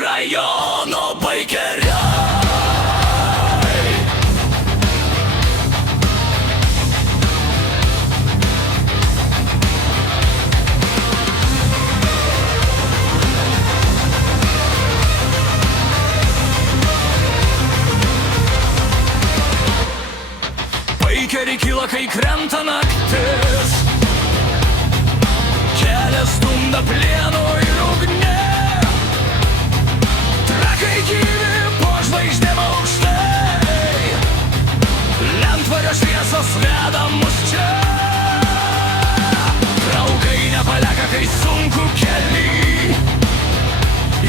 rajono baikeriai. Baikeriai kyla, kai krenta naktis, kelias stumda plieno ir ugnė. Trakai gyvi po žvaigždėm aukštai, lentvario šviesos veda mus čia. Draugai nepalieka, kai sunku kely,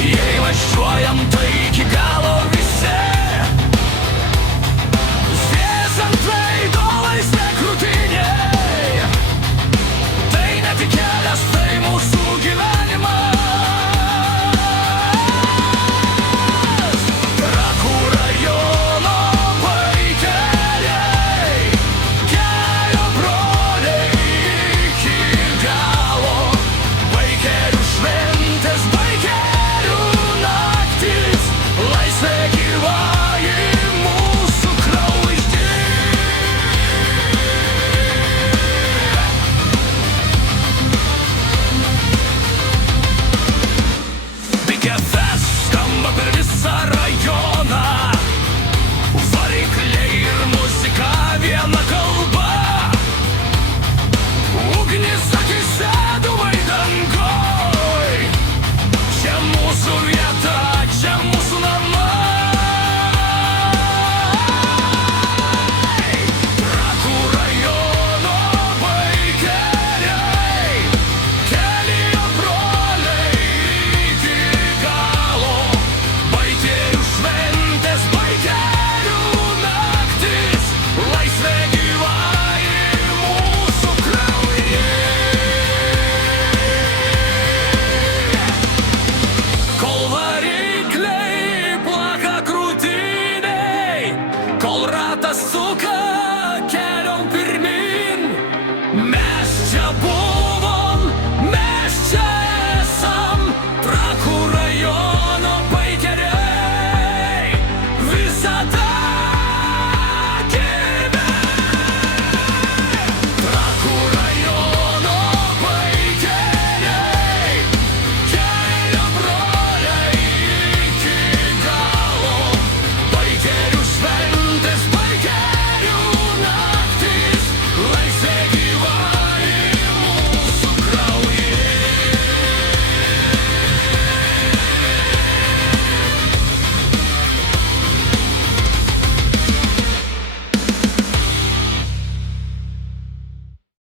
jei važiuojam, tai iki galo visi.